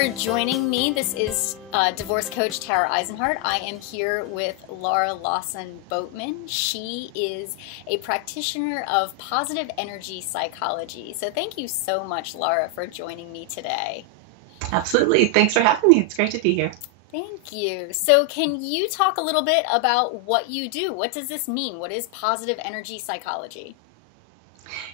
for joining me. This is divorce coach Tara Eisenhard. I am here with Lawson Boatman. She is a practitioner of positive energy psychology. So thank you so much, Laura, for joining me today. Absolutely. Thanks for having me. It's great to be here. Thank you. So can you talk a little bit about what you do? What does this mean? What is positive energy psychology?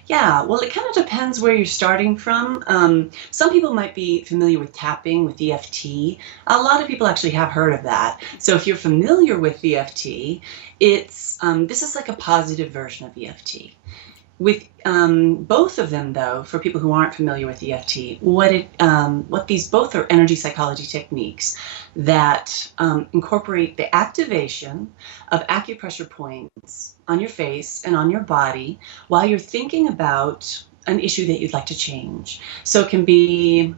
Yeah, well, it kind of depends where you're starting from. Some people might be familiar with tapping, with EFT. A lot of people actually have heard of that. So if you're familiar with EFT, this is like a positive version of EFT. With both of them, though, for people who aren't familiar with EFT, what these both are energy psychology techniques that incorporate the activation of acupressure points on your face and on your body while you're thinking about an issue that you'd like to change. So it can be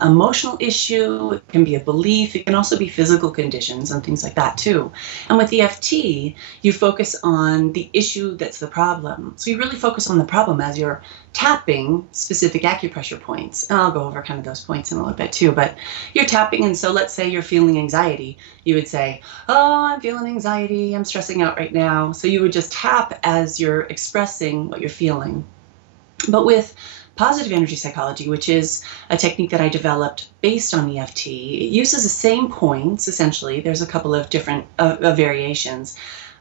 emotional issue, it can be a belief, it can also be physical conditions and things like that too. And with EFT, you focus on the issue that's the problem. So you really focus on the problem as you're tapping specific acupressure points. And I'll go over kind of those points in a little bit too, but you're tapping, and so let's say you're feeling anxiety. You would say, oh, I'm feeling anxiety, I'm stressing out right now. So you would just tap as you're expressing what you're feeling. But with positive energy psychology, which is a technique that I developed based on EFT, it uses the same points, essentially. There's a couple of different variations.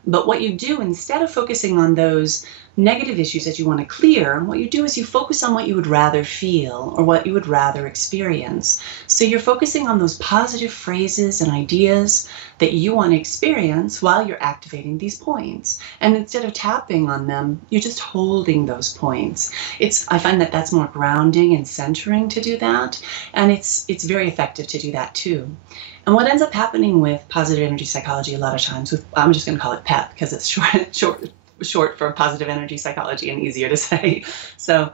But what you do, instead of focusing on those negative issues that you want to clear, what you do is you focus on what you would rather feel or what you would rather experience. So you're focusing on those positive phrases and ideas that you want to experience while you're activating these points. And instead of tapping on them, you're just holding those points. I find that that's more grounding and centering to do that. And it's very effective to do that too. And what ends up happening with positive energy psychology a lot of times, I'm just going to call it PEP because it's short for positive energy psychology and easier to say. So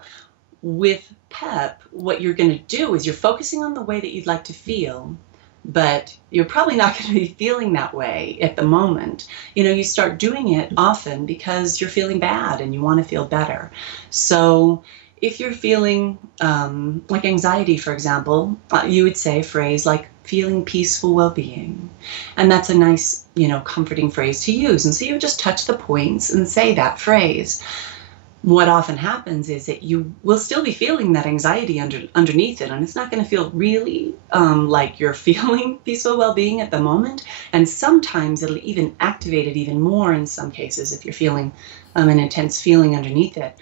with PEP, what you're going to do is you're focusing on the way that you'd like to feel, but you're probably not going to be feeling that way at the moment. You know, you start doing it often because you're feeling bad and you want to feel better. So if you're feeling like anxiety, for example, you would say a phrase like feeling peaceful well-being. And that's a nice, comforting phrase to use. And so you just touch the points and say that phrase. What often happens is that you will still be feeling that anxiety underneath it, and it's not going to feel really like you're feeling peaceful well-being at the moment. And sometimes it'll even activate it even more in some cases if you're feeling an intense feeling underneath it.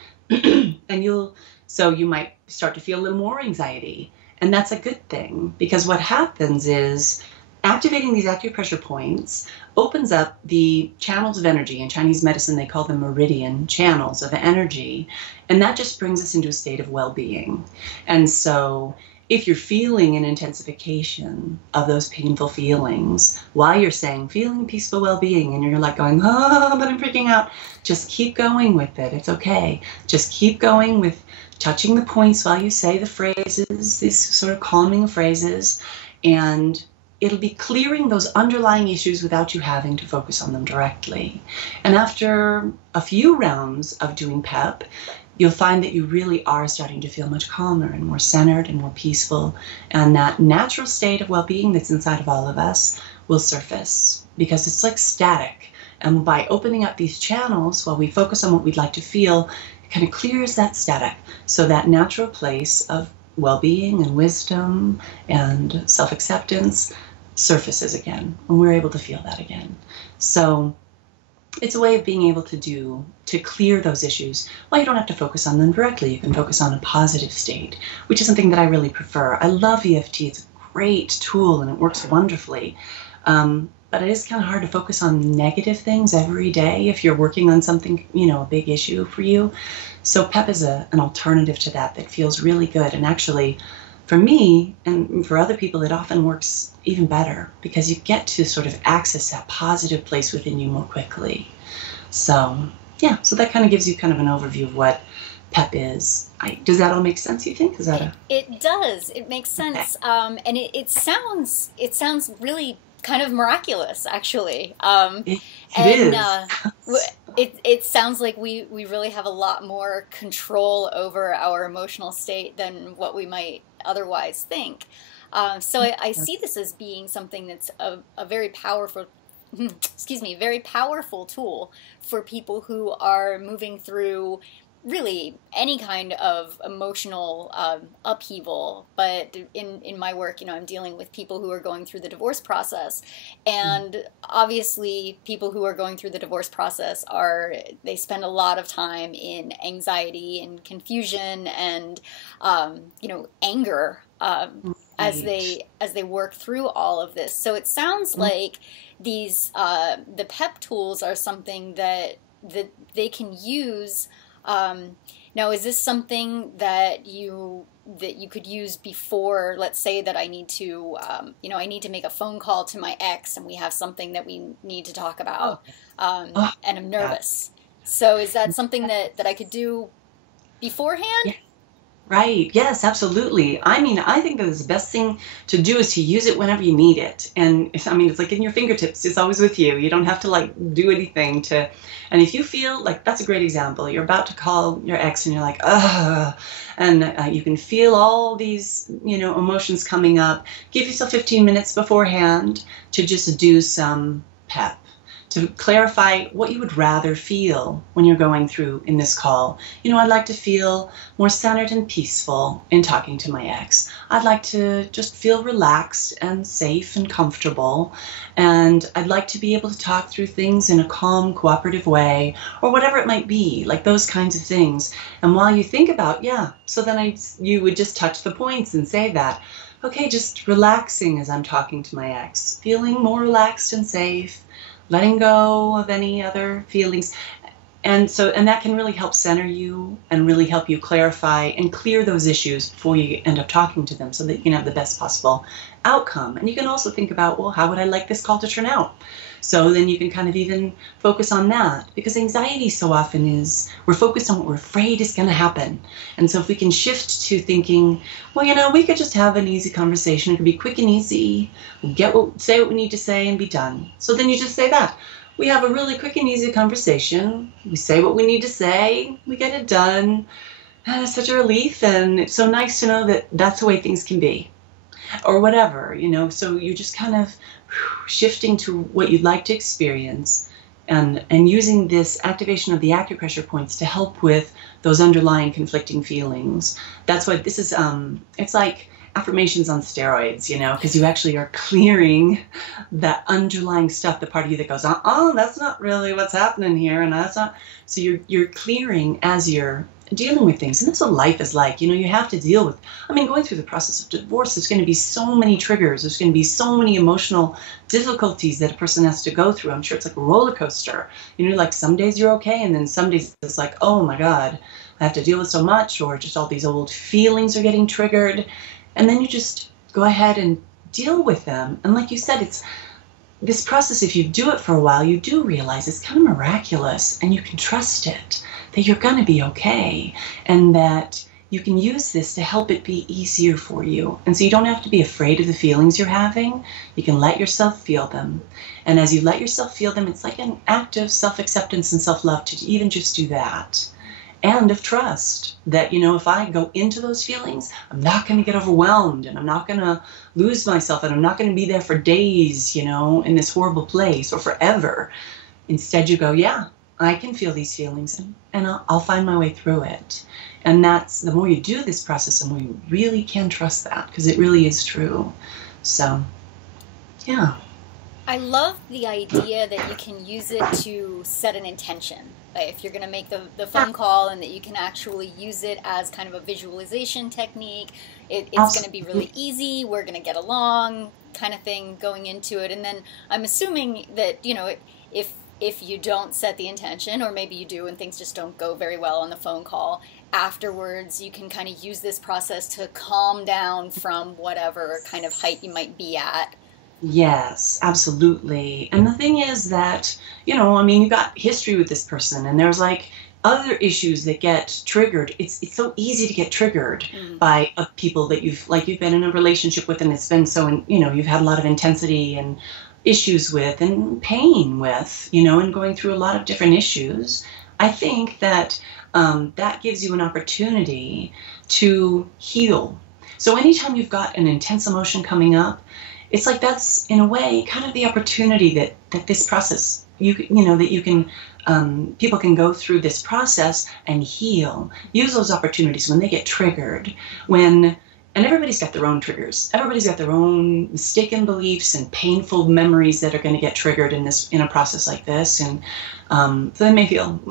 So you might start to feel a little more anxiety. And that's a good thing, because what happens is activating these acupressure points opens up the channels of energy. In Chinese medicine, they call them meridian channels of energy. And that just brings us into a state of well-being. And so if you're feeling an intensification of those painful feelings while you're saying feeling peaceful well-being, and you're like going, oh, but I'm freaking out, just keep going with it. It's okay. Just keep going with touching the points while you say the phrases, these sort of calming phrases, and it'll be clearing those underlying issues without you having to focus on them directly. And after a few rounds of doing PEP, you'll find that you really are starting to feel much calmer and more centered and more peaceful, and that natural state of well-being that's inside of all of us will surface, because it's like static. And by opening up these channels while we focus on what we'd like to feel, kind of clears that static, so that natural place of well-being and wisdom and self-acceptance surfaces again, and we're able to feel that again. So it's a way of being able to clear those issues. Well, you don't have to focus on them directly. You can focus on a positive state, which is something that I really prefer. I love EFT. It's a great tool and it works wonderfully. But it is kind of hard to focus on negative things every day if you're working on something, a big issue for you. So PEP is an alternative to that feels really good. And actually, for me and for other people, it often works even better because you get to sort of access that positive place within you more quickly. So, yeah, so that kind of gives you kind of an overview of what PEP is. Does that all make sense, you think? It does. It makes sense. Okay. And it sounds really kind of miraculous, actually. It is. it sounds like we really have a lot more control over our emotional state than what we might otherwise think. So I see this as being something that's a very powerful, excuse me, very powerful tool for people who are moving through really any kind of emotional upheaval. But in my work, I'm dealing with people who are going through the divorce process. And obviously people who are going through the divorce process they spend a lot of time in anxiety and confusion and, anger as they work through all of this. So it sounds like these the PEP tools are something that they can use. Now, is this something that you could use before, let's say that I need to, I need to make a phone call to my ex and we have something that we need to talk about, and I'm nervous. So is that something that I could do beforehand? Yeah. Right. Yes, absolutely. I mean, I think that the best thing to do is to use it whenever you need it. And it's like in your fingertips. It's always with you. You don't have to do anything to. And if you feel like, that's a great example. You're about to call your ex and you're like, ugh, and you can feel all these, emotions coming up. Give yourself 15 minutes beforehand to just do some PEP, to clarify what you would rather feel when you're going through in this call. I'd like to feel more centered and peaceful in talking to my ex. I'd like to just feel relaxed and safe and comfortable. And I'd like to be able to talk through things in a calm, cooperative way, or whatever it might be, like those kinds of things. And while you think about, so then you would just touch the points and say that. Okay, just relaxing as I'm talking to my ex, feeling more relaxed and safe, letting go of any other feelings. And that can really help center you and really help you clarify and clear those issues before you end up talking to them so that you can have the best possible outcome. And you can also think about, well, how would I like this call to turn out? So then you can kind of even focus on that, because anxiety so often is we're focused on what we're afraid is going to happen. And so if we can shift to thinking, well, we could just have an easy conversation. It could be quick and easy. We'll say what we need to say and be done. So then you just say that. We have a really quick and easy conversation. We say what we need to say. We get it done. And it's such a relief. And it's so nice to know that that's the way things can be. Or whatever, so you're just kind of shifting to what you'd like to experience and using this activation of the acupressure points to help with those underlying conflicting feelings. That's what this is. It's like affirmations on steroids, because you actually are clearing that underlying stuff, the part of you that goes, that's not really what's happening here. And that's not. So you're clearing as you're dealing with things. And that's what life is like. You have to deal with, going through the process of divorce, there's going to be so many triggers. There's going to be so many emotional difficulties that a person has to go through. I'm sure it's like a roller coaster. Like some days you're okay. And then some days it's like, oh my God, I have to deal with so much, or just all these old feelings are getting triggered. And then you just go ahead and deal with them. And like you said, it's this process, if you do it for a while, you do realize it's kind of miraculous, and you can trust it, that you're going to be okay, and that you can use this to help it be easier for you. And so you don't have to be afraid of the feelings you're having. You can let yourself feel them. And as you let yourself feel them, it's like an act of self-acceptance and self-love to even just do that. And of trust that, if I go into those feelings, I'm not going to get overwhelmed, and I'm not going to lose myself, and I'm not going to be there for days, in this horrible place, or forever. Instead, you go, I can feel these feelings, and I'll find my way through it. And that's, the more you do this process, the more you really can trust that, because it really is true. So, yeah. I love the idea that you can use it to set an intention. If you're going to make the phone call, and that you can actually use it as kind of a visualization technique. It's going to be really easy. We're going to get along kind of thing going into it. And then I'm assuming that, if you don't set the intention, or maybe you do and things just don't go very well on the phone call, afterwards you can kind of use this process to calm down from whatever kind of height you might be at. Yes, absolutely. And the thing is that, you got history with this person, and there's other issues that get triggered. It's so easy to get triggered by people that you've been in a relationship with, and it's been so, you've had a lot of intensity and issues with and pain with, and going through a lot of different issues, I think that that gives you an opportunity to heal. So anytime you've got an intense emotion coming up, it's like that's, in a way, kind of the opportunity that this process, people can go through this process and heal. Use those opportunities when they get triggered, and everybody's got their own triggers. Everybody's got their own mistaken beliefs and painful memories that are going to get triggered in a process like this. And so they may feel,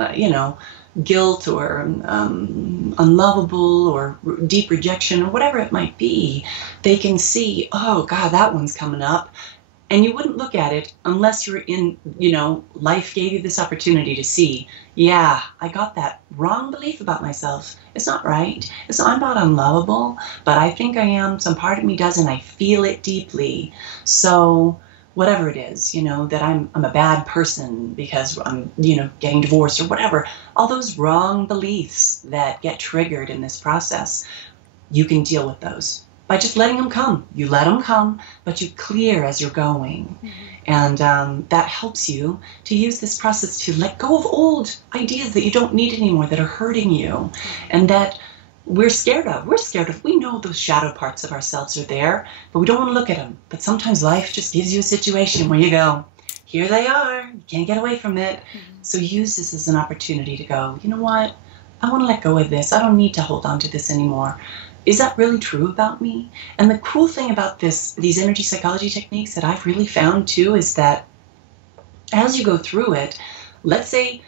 guilt or unlovable or deep rejection or whatever it might be. They can see, oh, God, that one's coming up. And you wouldn't look at it unless you're in, life gave you this opportunity to see, yeah, I got that wrong belief about myself. It's not right. I'm not unlovable, but I think I am. Some part of me does, and I feel it deeply. So whatever it is, that I'm a bad person because I'm, getting divorced or whatever, all those wrong beliefs that get triggered in this process, you can deal with those by just letting them come. You let them come, but you clear as you're going. Mm-hmm. And that helps you to use this process to let go of old ideas that you don't need anymore, that are hurting you, and that we're scared of. We know those shadow parts of ourselves are there, but we don't want to look at them. But sometimes life just gives you a situation where you go, here they are. You can't get away from it. Mm-hmm. So use this as an opportunity to go, you know what? I want to let go of this. I don't need to hold on to this anymore. Is that really true about me? And the cool thing about these energy psychology techniques that I've really found too is that as you go through it, let's say,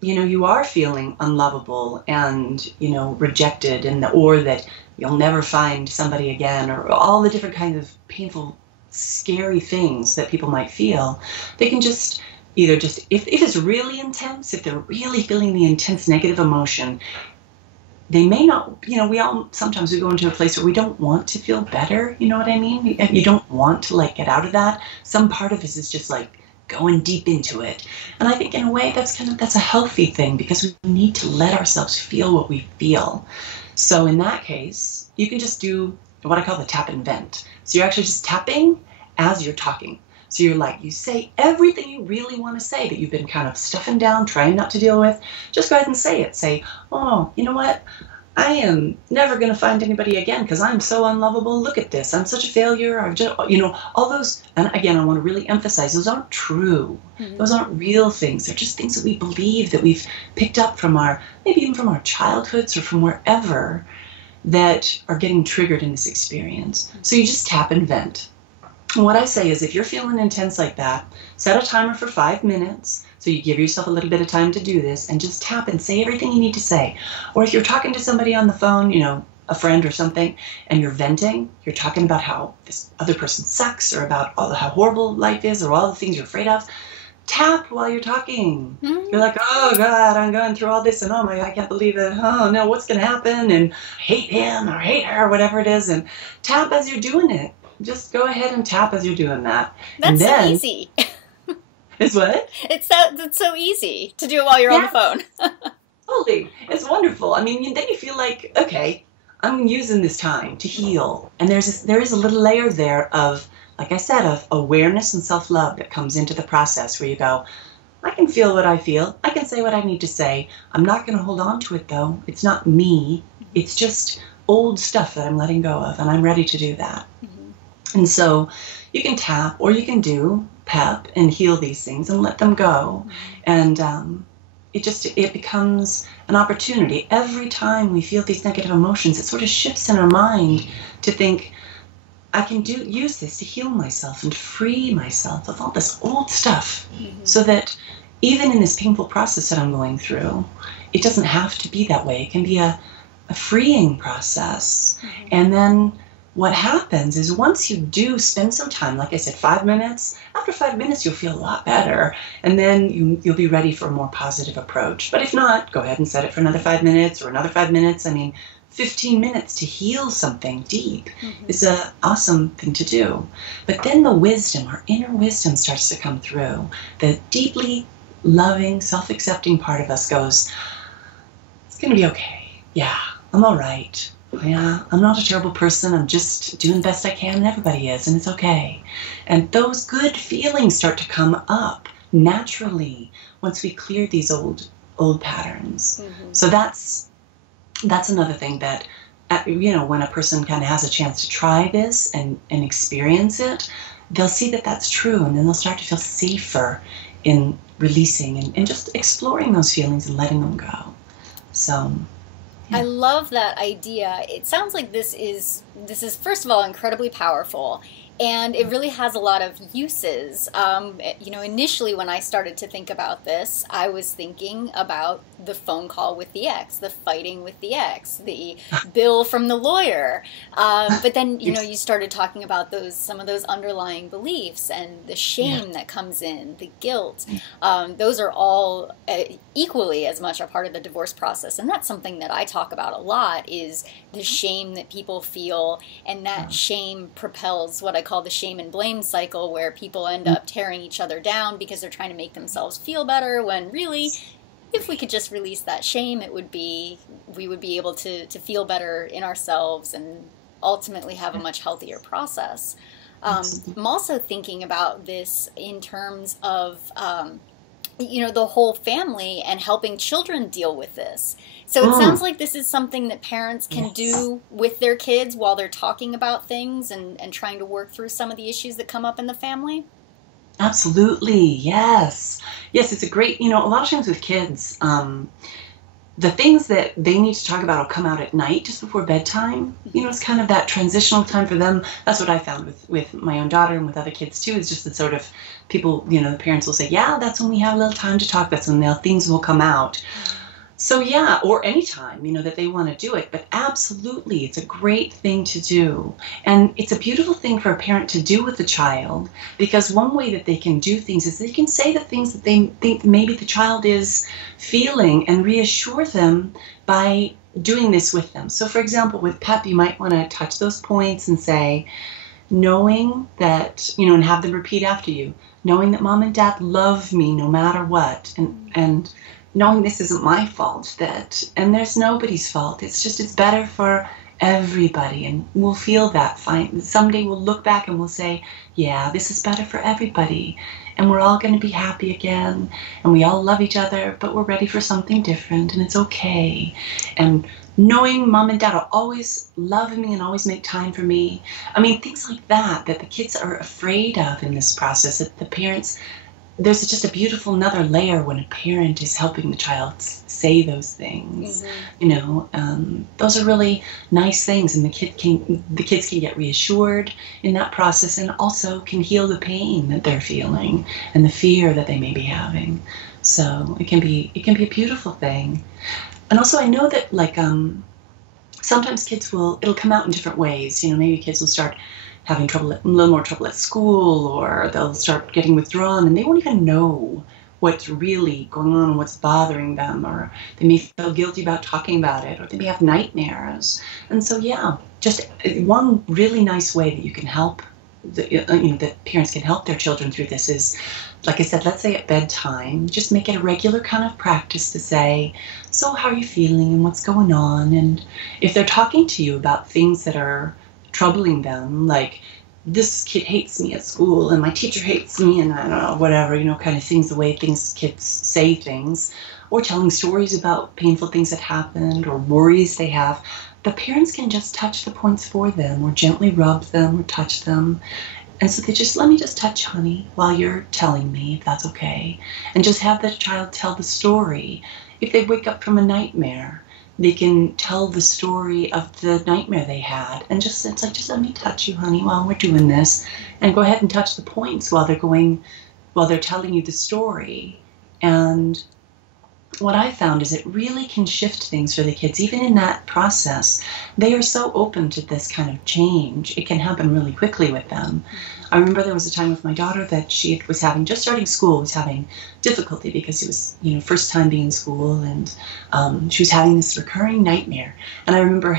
you are feeling unlovable and, rejected, or that you'll never find somebody again, or all the different kinds of painful, scary things that people might feel. They can just either if it's really intense, if they're really feeling the intense negative emotion, they may not, sometimes we go into a place where we don't want to feel better, you know what I mean? You don't want to get out of that. Some part of us is just going deep into it. And I think in a way that's a healthy thing, because we need to let ourselves feel what we feel. So in that case, you can just do what I call the tap and vent. So you're actually just tapping as you're talking. So you say everything you really want to say that you've been kind of stuffing down, trying not to deal with. Just go ahead and say it. Say, oh, you know what? I am never going to find anybody again because I'm so unlovable. Look at this. I'm such a failure. I've just, all those. And again, I want to really emphasize, those aren't true. Mm-hmm. Those aren't real things. They're just things that we believe, that we've picked up from maybe even from our childhoods or from wherever, that are getting triggered in this experience. Mm-hmm. So you just tap and vent. And what I say is, if you're feeling intense like that, set a timer for 5 minutes. So you give yourself a little bit of time to do this, and just tap and say everything you need to say. Or if you're talking to somebody on the phone, a friend or something, and you're venting, you're talking about how this other person sucks, or about how horrible life is, or all the things you're afraid of, tap while you're talking. Mm-hmm. You're like, oh God, I'm going through all this, and oh my God, I can't believe it. Oh no, what's going to happen? And hate him or hate her, or whatever it is, and tap as you're doing it. Just go ahead and tap as you're doing that. That's so easy. It's what? It's so easy to do it while you're on the phone. Totally. It's wonderful. I mean, then you feel like, okay, I'm using this time to heal. And there is a little layer there of, like I said, of awareness and self-love that comes into the process, where you go, I can feel what I feel. I can say what I need to say. I'm not going to hold on to it, though. It's not me. It's just old stuff that I'm letting go of, and I'm ready to do that. Mm-hmm. And so you can tap, or you can do PEP and heal these things and let them go. And it becomes an opportunity. Every time we feel these negative emotions, it sort of shifts in our mind to think, I can use this to heal myself and free myself of all this old stuff. Mm-hmm. So that even in this painful process that I'm going through, it doesn't have to be that way. It can be a freeing process. Mm-hmm. And then what happens is, once you do spend some time, like I said, 5 minutes, after 5 minutes, you'll feel a lot better. And then you'll be ready for a more positive approach. But if not, go ahead and set it for another 5 minutes or another 5 minutes. 15 minutes to heal something deep is an awesome thing to do. But then the wisdom, our inner wisdom, starts to come through. The deeply loving, self-accepting part of us goes, it's going to be okay. Yeah, I'm all right. yeah, I'm not a terrible person. I'm just doing the best I can, and everybody is, and it's okay. And those good feelings start to come up naturally once we clear these old patterns. So that's another thing that, when a person kind of has a chance to try this and experience it, they'll see that that's true, and then they'll start to feel safer in releasing and just exploring those feelings and letting them go. So yeah. I love that idea. It sounds like this is first of all incredibly powerful, and it really has a lot of uses. Initially when I started to think about this, I was thinking about the phone call with the ex, the fighting with the ex, the bill from the lawyer. But then, you started talking about some of those underlying beliefs and the shame that comes in, the guilt. Those are all equally as much a part of the divorce process. And that's something that I talk about a lot, is the shame that people feel, and that shame propels what I call the shame and blame cycle, where people end up tearing each other down because they're trying to make themselves feel better, when really, if we could just release that shame, we would be able to feel better in ourselves and ultimately have a much healthier process. I'm also thinking about this in terms of the whole family and helping children deal with this. So it sounds like this is something that parents can do with their kids while they're talking about things and trying to work through some of the issues that come up in the family. Absolutely, yes. Yes, it's a great, a lot of times with kids, the things that they need to talk about will come out at night just before bedtime. It's kind of that transitional time for them. That's what I found with my own daughter and with other kids too. It's just that sort of people, the parents will say, yeah, that's when we have a little time to talk. That's when things will come out. So yeah, or anytime, that they want to do it. But absolutely, it's a great thing to do. And it's a beautiful thing for a parent to do with the child, because one way that they can do things is they can say the things that they think maybe the child is feeling and reassure them by doing this with them. So for example, with PEP, you might want to touch those points and say, knowing that, and have them repeat after you, knowing that mom and dad love me no matter what, and knowing this isn't my fault, and there's nobody's fault. It's better for everybody, and we'll feel that fine. Someday we'll look back and we'll say, yeah, this is better for everybody, and we're all going to be happy again, and we all love each other, but we're ready for something different, and it's okay. And knowing mom and dad will always love me and always make time for me. Things like that the kids are afraid of in this process, that the parents, there's just a beautiful another layer when a parent is helping the child say those things. Those are really nice things, and the kids can get reassured in that process, and also can heal the pain that they're feeling and the fear that they may be having. So it can be a beautiful thing. And also, I know that sometimes it'll come out in different ways. Maybe kids will start having a little more trouble at school, or they'll start getting withdrawn, and they won't even know what's really going on and what's bothering them, or they may feel guilty about talking about it, or they may have nightmares. And so, yeah, just one really nice way that you can help, that parents can help their children through this is, like I said, let's say at bedtime, just make it a regular kind of practice to say, so how are you feeling and what's going on? And if they're talking to you about things that are troubling them, like this kid hates me at school and my teacher hates me, and I don't know, whatever, kind of things, the way kids say things, or telling stories about painful things that happened or worries they have, the parents can just touch the points for them, or gently rub them or touch them. And so they just, let me just touch, honey, while you're telling me, if that's okay. And just have the child tell the story. If they wake up from a nightmare, they can tell the story of the nightmare they had, and just let me touch you, honey, while we're doing this, and go ahead and touch the points while they're telling you the story. And what I found is it really can shift things for the kids, even in that process. They are so open to this kind of change. It can happen really quickly with them. I remember there was a time with my daughter that she was just starting school, was having difficulty because it was, first time being in school, and she was having this recurring nightmare. And I remember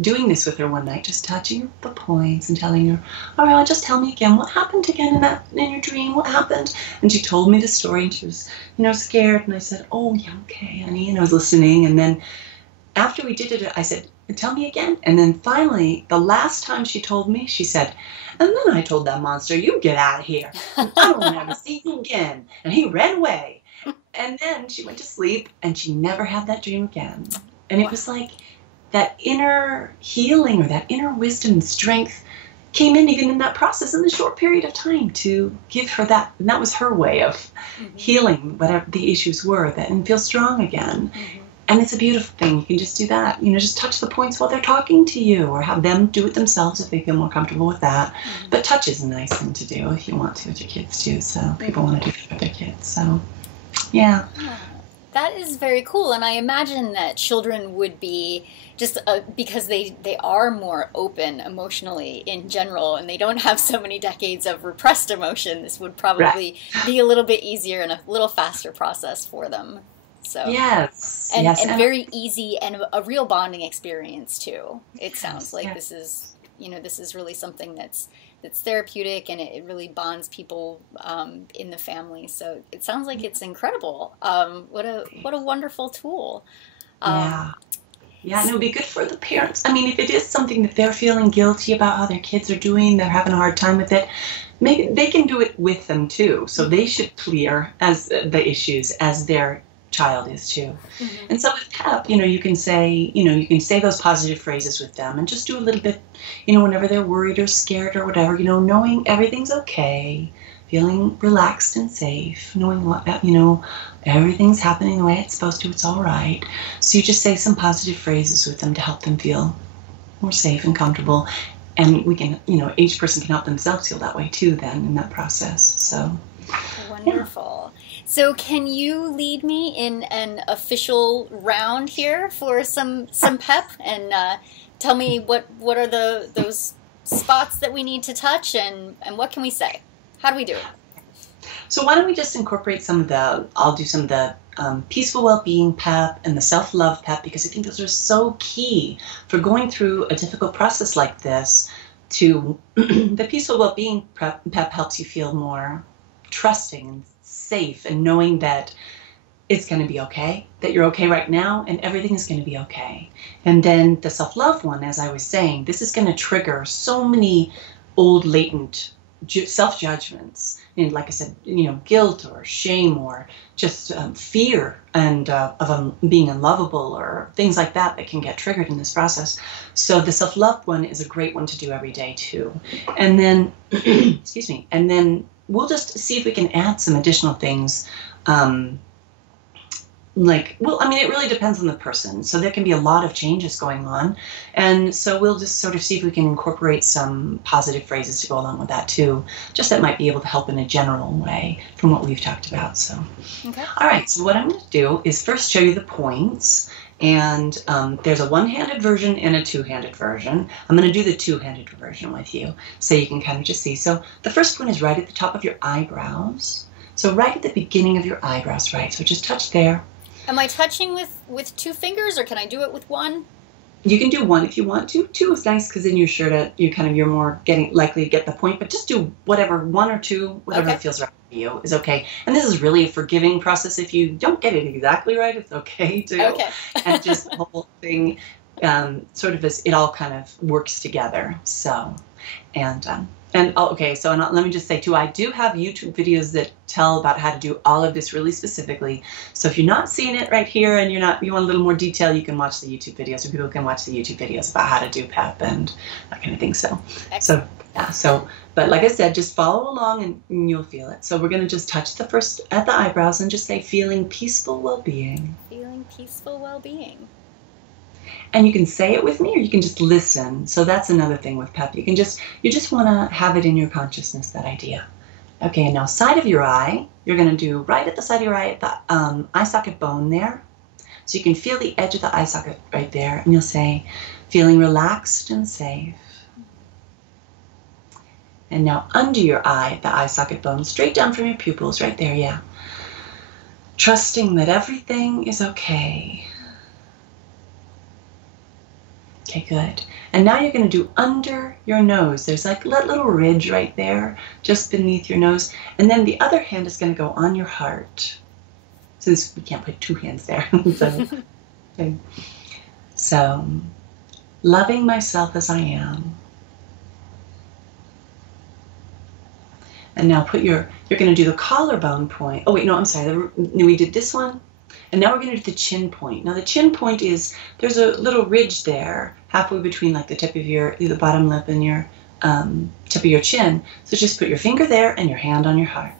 doing this with her one night, just touching the points and telling her, all right, just tell me again, what happened again in your dream? What happened? And she told me the story, and she was, scared. And I said, oh, yeah, okay, honey. And I was listening, and then after we did it, I said, tell me again. And then finally, the last time she told me, she said, and then I told that monster, you get out of here. I don't want to ever see you again. And he ran away. And then she went to sleep, and she never had that dream again. And it was like that inner healing or that inner wisdom and strength came in even in that process in the short period of time to give her that. And that was her way of healing whatever the issues were and feel strong again. And it's a beautiful thing. You can just do that. Just touch the points while they're talking to you, or have them do it themselves if they feel more comfortable with that. But touch is a nice thing to do if you want to with your kids too. So people want to do that with their kids. So, yeah. That is very cool. And I imagine that children would be just because they are more open emotionally in general, and they don't have so many decades of repressed emotion. This would probably be a little bit easier and a little faster process for them. So yes, and very easy and a real bonding experience too. It sounds like this is really something that's therapeutic, and it really bonds people in the family. So it sounds like it's incredible. What a wonderful tool. And it would be good for the parents. I mean, if it is something that they're feeling guilty about how their kids are doing, they're having a hard time with it, maybe they can do it with them too. So they should clear as the issues as their child is too. And so with PEP, you can say those positive phrases with them, and just do a little bit, whenever they're worried or scared or whatever, knowing everything's okay, feeling relaxed and safe, knowing what, everything's happening the way it's supposed to, it's all right. So you just say some positive phrases with them to help them feel more safe and comfortable. And we can, each person can help themselves feel that way too then in that process. So wonderful. So can you lead me in an official round here for some PEP, and tell me what are those spots that we need to touch, and what can we say? How do we do it? So why don't we just incorporate I'll do some of the peaceful well-being PEP and the self-love PEP, because I think those are so key for going through a difficult process like this. The peaceful well-being PEP helps you feel more trusting and safe, and knowing that it's going to be okay, that you're okay right now, and everything is going to be okay. And then the self-love one, as I was saying, this is going to trigger so many old latent self-judgments, and like I said, guilt or shame or just fear and of being unlovable or things like that can get triggered in this process. So the self-love one is a great one to do every day too. And then, excuse me, and then we'll just see if we can add some additional things. It really depends on the person. So there can be a lot of changes going on. And so we'll just sort of see if we can incorporate some positive phrases to go along with that too. Just that might be able to help in a general way from what we've talked about. So, okay. All right. So what I'm going to do is first show you the points. And there's a one-handed version and a two-handed version. I'm going to do the two-handed version with you so you can kind of just see. So the first one is right at the top of your eyebrows. So right at the beginning of your eyebrows, right? So just touch there. Am I touching with two fingers, or can I do it with one? You can do one if you want to. Two is nice because then you're sure that you're more likely to get the point. But just do whatever, one or two, whatever feels right for you is okay. And this is really a forgiving process. If you don't get it exactly right, it's okay too. Okay. And just the whole thing, sort of as it all kind of works together. So, so let me just say too, I do have YouTube videos that tell about how to do all of this really specifically. So if you're not seeing it right here and you want a little more detail, you can watch the YouTube videos, or people can watch the YouTube videos about how to do PEP and that kind of thing. But like I said, just follow along and you'll feel it. So we're going to just touch the first at the eyebrows and just say, feeling peaceful well-being. Feeling peaceful well-being. And you can say it with me, or you can just listen. So that's another thing with PEP. You just want to have it in your consciousness, that idea. Okay, now side of your eye, you're going to do right at the side of your eye, at the eye socket bone there. So you can feel the edge of the eye socket right there, and you'll say, feeling relaxed and safe. And now under your eye, the eye socket bone, straight down from your pupils, right there, yeah. Trusting that everything is okay. Okay, good. And now you're going to do under your nose. There's like that little ridge right there, just beneath your nose. And then the other hand is going to go on your heart. So we can't put two hands there. Okay. So, loving myself as I am. And now you're going to do the collarbone point. Oh wait, no, I'm sorry. We did this one. And now we're going to do the chin point. Now the chin point is, there's a little ridge there, halfway between like the tip of the bottom lip and your tip of your chin. So just put your finger there and your hand on your heart.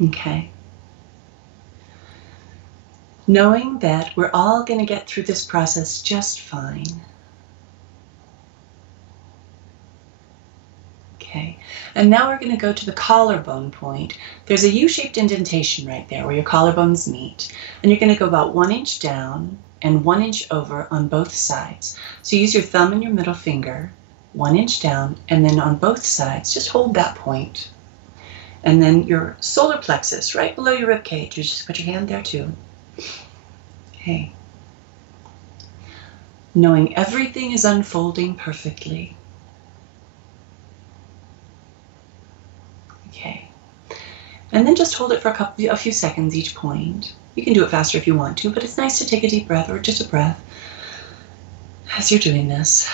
Okay. Knowing that we're all going to get through this process just fine. Okay. And now we're going to go to the collarbone point. There's a U-shaped indentation right there where your collarbones meet. And you're going to go about 1 inch down and 1 inch over on both sides. So use your thumb and your middle finger, 1 inch down, and then on both sides, just hold that point. And then your solar plexus, right below your rib cage, you just put your hand there too. Okay. Knowing everything is unfolding perfectly. Okay. And then just hold it for a few seconds each point. You can do it faster if you want to, but it's nice to take a deep breath or just a breath as you're doing this.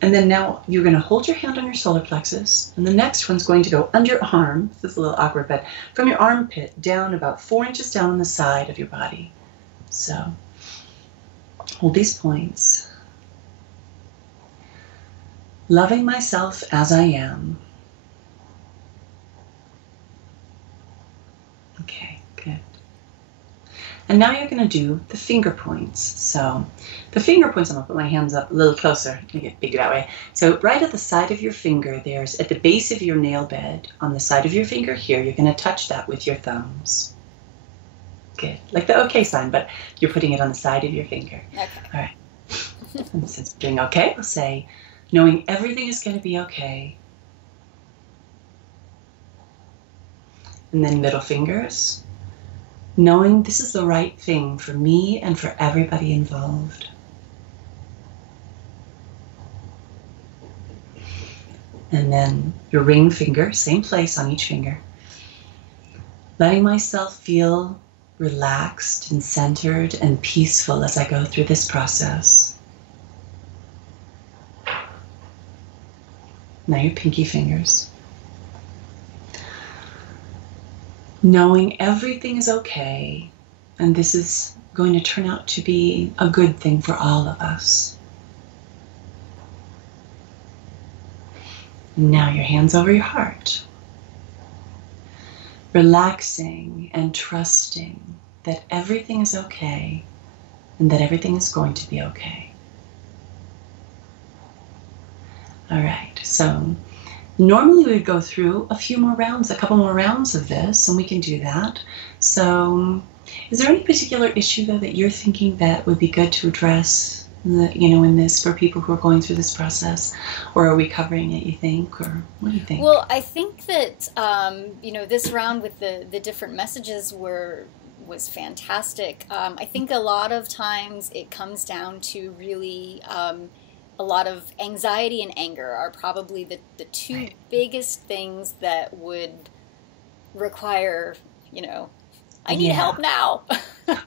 And then now you're going to hold your hand on your solar plexus, and the next one's going to go under your arm. This is a little awkward, but from your armpit down about 4 inches down on the side of your body. So hold these points. Loving myself as I am. Okay, good. And now you're going to do the finger points. So the finger points, I'm going to put my hands up a little closer. Make it bigger that way. So right at the side of your finger, there's at the base of your nail bed, on the side of your finger here, you're going to touch that with your thumbs. Good. Like the okay sign, but you're putting it on the side of your finger. Okay. All right. And since we're doing okay, we'll say, knowing everything is going to be okay. And then middle fingers. Knowing this is the right thing for me and for everybody involved. And then your ring finger, same place on each finger. Letting myself feel relaxed and centered and peaceful as I go through this process. Now your pinky fingers. Knowing everything is okay, and this is going to turn out to be a good thing for all of us. And now your hands over your heart. Relaxing and trusting that everything is okay and that everything is going to be okay. All right, so normally we would go through a few more rounds, a couple more rounds of this, and we can do that. So is there any particular issue though that you're thinking that would be good to address, in this for people who are going through this process? Or are we covering it, you think? Or what do you think? Well, I think that, this round with the different messages was fantastic. I think a lot of times it comes down to really a lot of anxiety and anger are probably the two biggest things that would require, I need help now.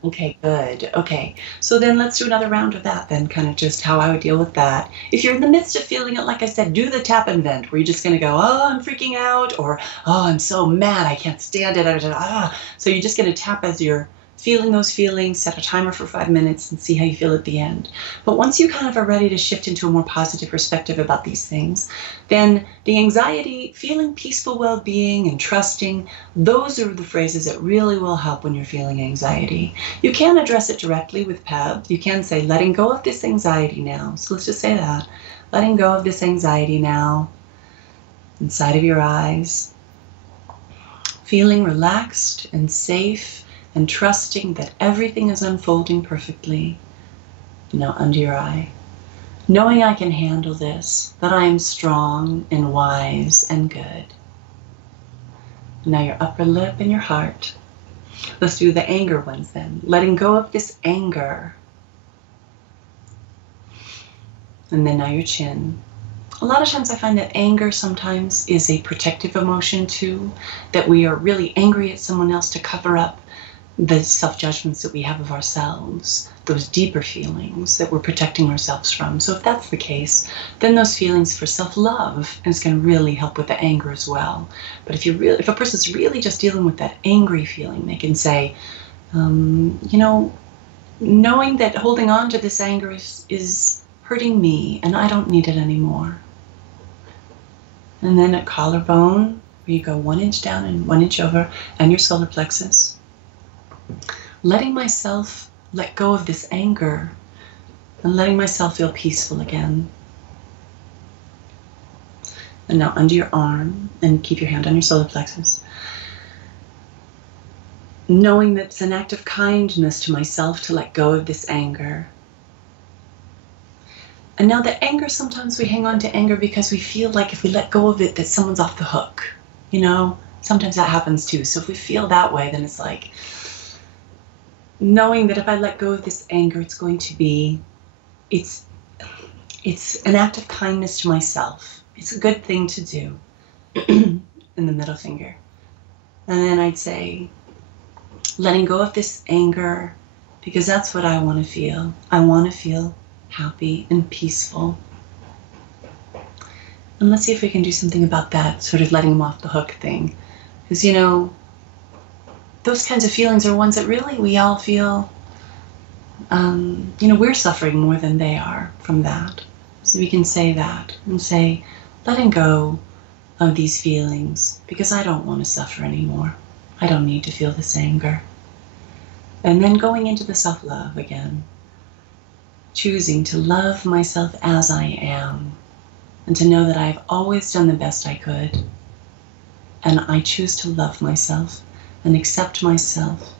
Okay, good. Okay, so then let's do another round of that then, kind of just how I would deal with that. If you're in the midst of feeling it, like I said, do the tap and vent, where you're just going to go, oh, I'm freaking out, or, oh, I'm so mad, I can't stand it. So you're just going to tap as you're feeling those feelings, set a timer for 5 minutes and see how you feel at the end. But once you kind of are ready to shift into a more positive perspective about these things, then the anxiety, feeling peaceful well-being and trusting, those are the phrases that really will help when you're feeling anxiety. You can address it directly with PEP. You can say, letting go of this anxiety now. So let's just say that. Letting go of this anxiety now, inside of your eyes. Feeling relaxed and safe and trusting that everything is unfolding perfectly. Now under your eye. Knowing I can handle this, that I am strong and wise and good. Now your upper lip and your heart. Let's do the anger ones then. Letting go of this anger. And then now your chin. A lot of times I find that anger sometimes is a protective emotion too, that we are really angry at someone else to cover up the self-judgments that we have of ourselves, those deeper feelings that we're protecting ourselves from. So if that's the case, then those feelings for self-love is going to really help with the anger as well. But if a person's really just dealing with that angry feeling, they can say, you know, knowing that holding on to this anger is hurting me and I don't need it anymore. And then at collarbone, where you go 1 inch down and 1 inch over, and your solar plexus, letting myself let go of this anger and letting myself feel peaceful again. And now under your arm, and keep your hand on your solar plexus, knowing that it's an act of kindness to myself to let go of this anger. And now the anger, sometimes we hang on to anger because we feel like if we let go of it, that someone's off the hook. You know, sometimes that happens too. So if we feel that way, then it's like, knowing that if I let go of this anger, it's going to be, it's an act of kindness to myself. It's a good thing to do. In the middle finger. And then I'd say, letting go of this anger, because that's what I want to feel. I want to feel happy and peaceful. And let's see if we can do something about that, sort of letting them off the hook thing. Because, you know, those kinds of feelings are ones that really we all feel, you know, we're suffering more than they are from that. So we can say that and say, letting go of these feelings because I don't want to suffer anymore. I don't need to feel this anger. And then going into the self-love again. Choosing to love myself as I am, and to know that I've always done the best I could, and I choose to love myself and accept myself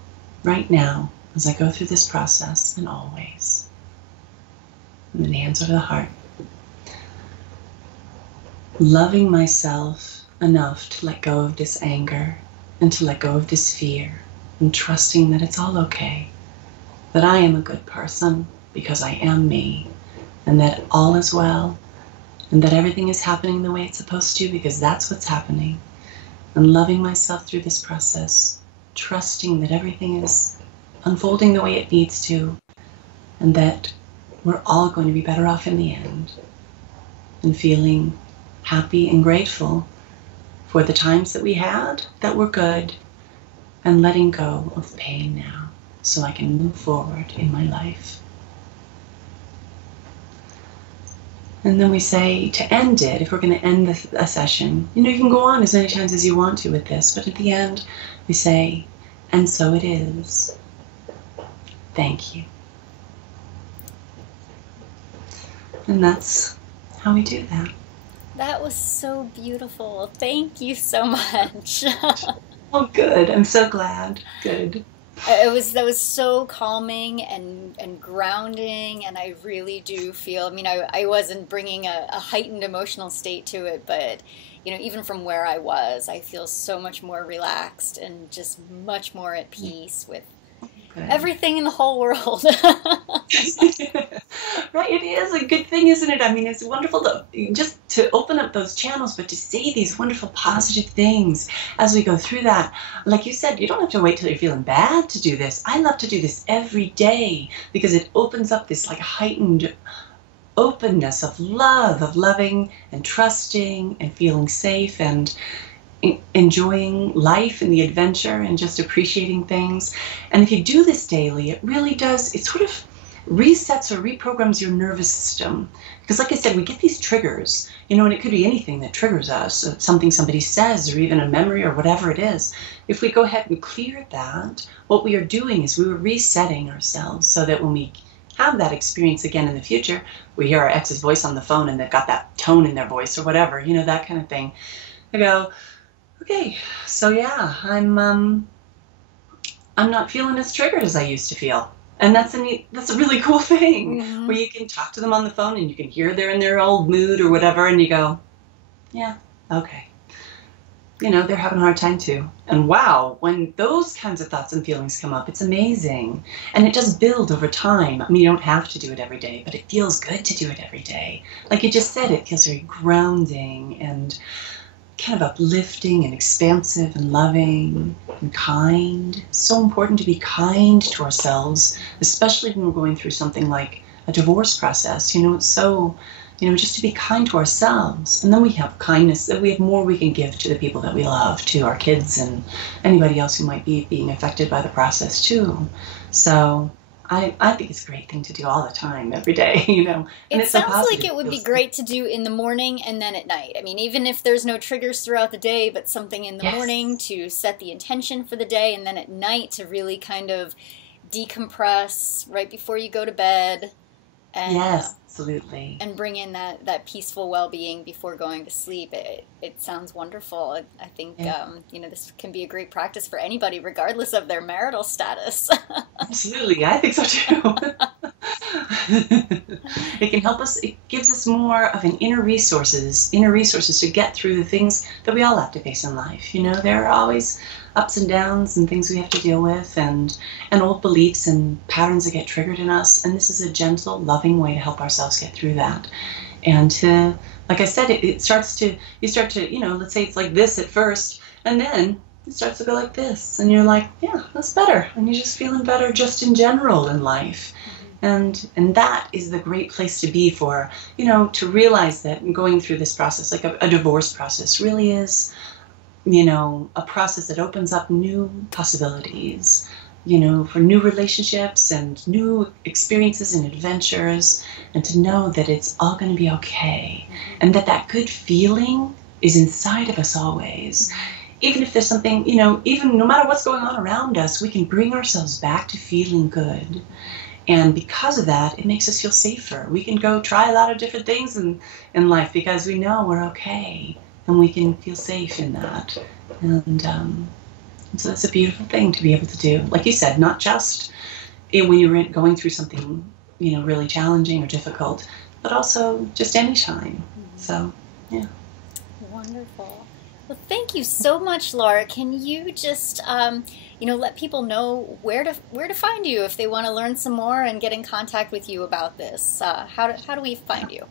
right now as I go through this process and always. And then hands over the heart. Loving myself enough to let go of this anger and to let go of this fear, and trusting that it's all okay, that I am a good person, because I am me, and that all is well, and that everything is happening the way it's supposed to, because that's what's happening. And loving myself through this process, trusting that everything is unfolding the way it needs to, and that we're all going to be better off in the end, and feeling happy and grateful for the times that we had that were good, and letting go of pain now, so I can move forward in my life. And then we say, to end it, if we're going to end a session, you know, you can go on as many times as you want to with this, but at the end, we say, and so it is. Thank you. And that's how we do that. That was so beautiful. Thank you so much. Oh, good. I'm so glad. Good. That was so calming and grounding, and I really do feel, I mean, I wasn't bringing a heightened emotional state to it, but, you know, even from where I was, I feel so much more relaxed and just much more at peace with everything in the whole world. Right, it is a good thing, isn't it? I mean, it's wonderful to open up those channels, but to say these wonderful positive things as we go through that. Like you said, you don't have to wait till you're feeling bad to do this. I love to do this every day because it opens up this like heightened openness of love, of loving and trusting and feeling safe and enjoying life and the adventure and just appreciating things. And if you do this daily, it really does, it sort of resets or reprograms your nervous system. Because like I said, we get these triggers, you know, and it could be anything that triggers us, something somebody says or even a memory or whatever it is. If we go ahead and clear that, what we are doing is we are resetting ourselves so that when we have that experience again in the future, we hear our ex's voice on the phone and they've got that tone in their voice or whatever, you know, that kind of thing. I go, okay, so yeah, I'm not feeling as triggered as I used to feel. And that's a really cool thing, mm-hmm. where you can talk to them on the phone and you can hear they're in their old mood or whatever, and you go, yeah, okay. You know, they're having a hard time too. And wow, when those kinds of thoughts and feelings come up, it's amazing. And it does build over time. I mean, you don't have to do it every day, but it feels good to do it every day. Like you just said, it feels very grounding and kind of uplifting and expansive and loving and kind. So important to be kind to ourselves, especially when we're going through something like a divorce process. It's so, just to be kind to ourselves. And then we have kindness, that we have more we can give to the people that we love, to our kids and anybody else who might be being affected by the process too. So I think it's a great thing to do all the time, every day, And it sounds like it would be great to do in the morning and then at night. I mean, even if there's no triggers throughout the day, but something in the morning to set the intention for the day, and then at night to really kind of decompress right before you go to bed. And, yes, absolutely. And bring in that peaceful well-being before going to sleep. It sounds wonderful. I think, this can be a great practice for anybody, regardless of their marital status. Absolutely. I think so too. It can help us. It gives us more of an inner resources to get through the things that we all have to face in life. There are always ups and downs and things we have to deal with, and old beliefs and patterns that get triggered in us. And this is a gentle, loving way to help ourselves get through that. And to, like I said, you start to, let's say it's like this at first, and then it starts to go like this, and you're like, yeah, that's better. And you're just feeling better just in general in life. And that is the great place to be for, to realize that going through this process, like a divorce process, really is, a process that opens up new possibilities, for new relationships and new experiences and adventures, and to know that it's all going to be okay, and that good feeling is inside of us always. Even if there's something, even no matter what's going on around us, we can bring ourselves back to feeling good. And because of that, it makes us feel safer. We can go try a lot of different things in life because we know we're okay. And we can feel safe in that. And so that's a beautiful thing to be able to do. Like you said, not just when you're going through something, really challenging or difficult, but also just any time. So, yeah. Wonderful. Well, thank you so much, Laura. Can you just, let people know where to find you if they want to learn some more and get in contact with you about this? How do we find you?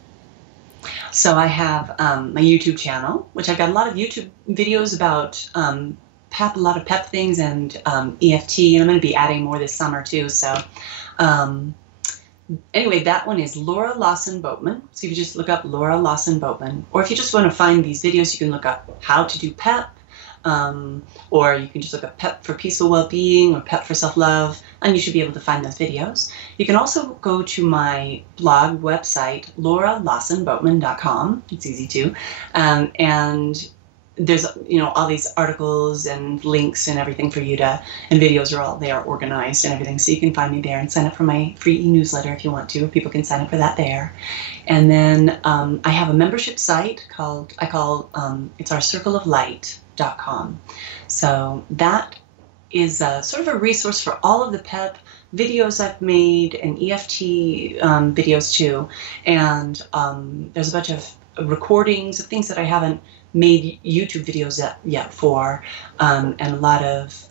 So I have my YouTube channel, which I've got a lot of YouTube videos about PEP, a lot of PEP things, and EFT, and I'm going to be adding more this summer too. So anyway, that one is Laura Lawson Boatman. So you can just look up Laura Lawson Boatman, or if you just want to find these videos, you can look up how to do PEP, or you can just look up PEP for peaceful well-being or PEP for self-love, and you should be able to find those videos. You can also go to my blog website, lauralawsonboatman.com. It's easy too, and there's all these articles and links and everything for you to, and videos are all there organized and everything, so you can find me there and sign up for my free e-newsletter if you want to. People can sign up for that there. And then I have a membership site it's our circleoflight.com. So that is sort of a resource for all of the PEP videos I've made, and EFT videos too. And there's a bunch of recordings of things that I haven't made YouTube videos yet for, and a lot of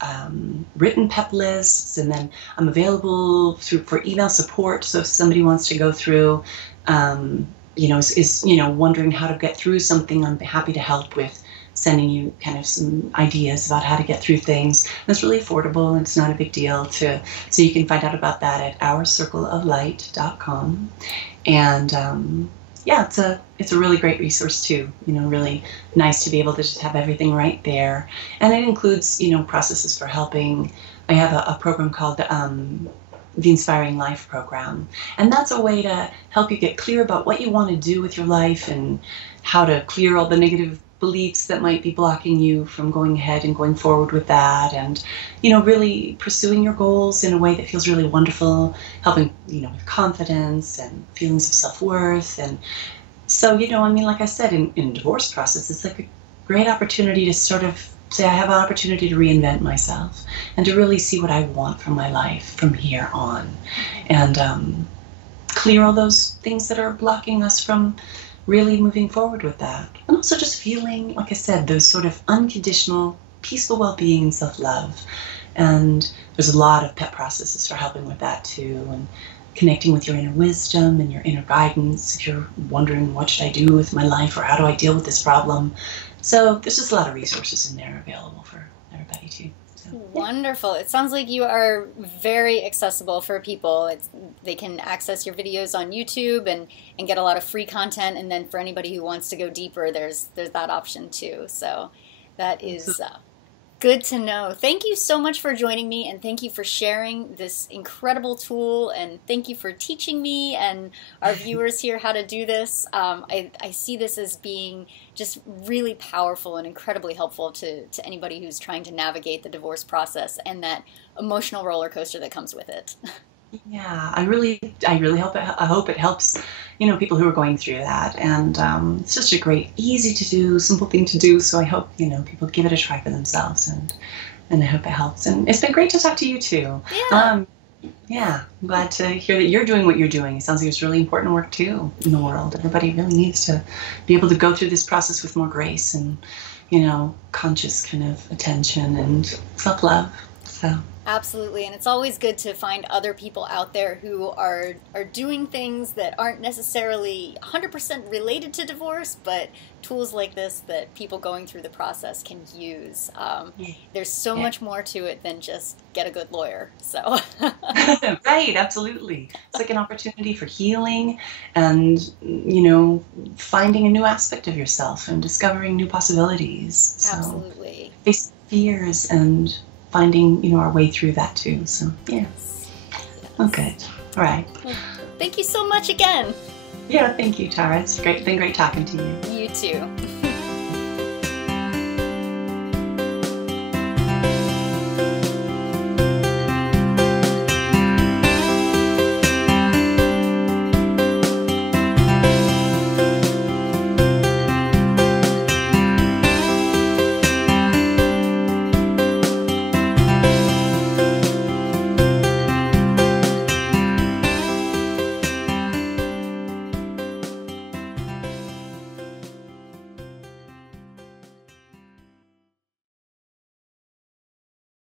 written PEP lists. And then I'm available for email support. So if somebody wants to go through, is wondering how to get through something, I'm happy to help with sending you kind of some ideas about how to get through things. And it's really affordable, and it's not a big deal so you can find out about that at ourcircleoflight.com. And yeah, it's a really great resource too. Really nice to be able to just have everything right there. And it includes, processes for helping. I have a program called the Inspiring Life Program. And that's a way to help you get clear about what you want to do with your life and how to clear all the negative beliefs that might be blocking you from going ahead and going forward with that, and really pursuing your goals in a way that feels really wonderful, helping with confidence and feelings of self-worth. And so like I said, in divorce process, it's like a great opportunity to sort of say I have an opportunity to reinvent myself and to really see what I want from my life from here on, and clear all those things that are blocking us from really moving forward with that. And also just feeling, like I said, those sort of unconditional, peaceful well-being and self-love. And there's a lot of PEP processes for helping with that too, and connecting with your inner wisdom and your inner guidance. If you're wondering, what should I do with my life, or how do I deal with this problem? So there's just a lot of resources in there available for everybody too. So, yeah. Wonderful. It sounds like you are very accessible for people. They can access your videos on YouTube and get a lot of free content. And then for anybody who wants to go deeper, there's that option too. So that is good to know. Thank you so much for joining me, and thank you for sharing this incredible tool, and thank you for teaching me and our viewers here how to do this. I see this as being just really powerful and incredibly helpful to anybody who's trying to navigate the divorce process and that emotional roller coaster that comes with it. Yeah, I really hope it helps, people who are going through that. And it's just a great, easy to do, simple thing to do. So I hope, people give it a try for themselves, and I hope it helps. And it's been great to talk to you too. Yeah. Yeah, I'm glad to hear that you're doing what you're doing. It sounds like it's really important work too in the world. Everybody really needs to be able to go through this process with more grace and, conscious kind of attention and self-love. So. Absolutely, and it's always good to find other people out there who are doing things that aren't necessarily 100% related to divorce, but tools like this that people going through the process can use. There's so much more to it than just get a good lawyer. So Right, absolutely. It's like an opportunity for healing and, finding a new aspect of yourself and discovering new possibilities. So absolutely. face fears and finding, our way through that too. So, yeah. Yes. Okay. All right. Well, thank you so much again. Yeah, thank you, Tara. It's been great talking to you. You too.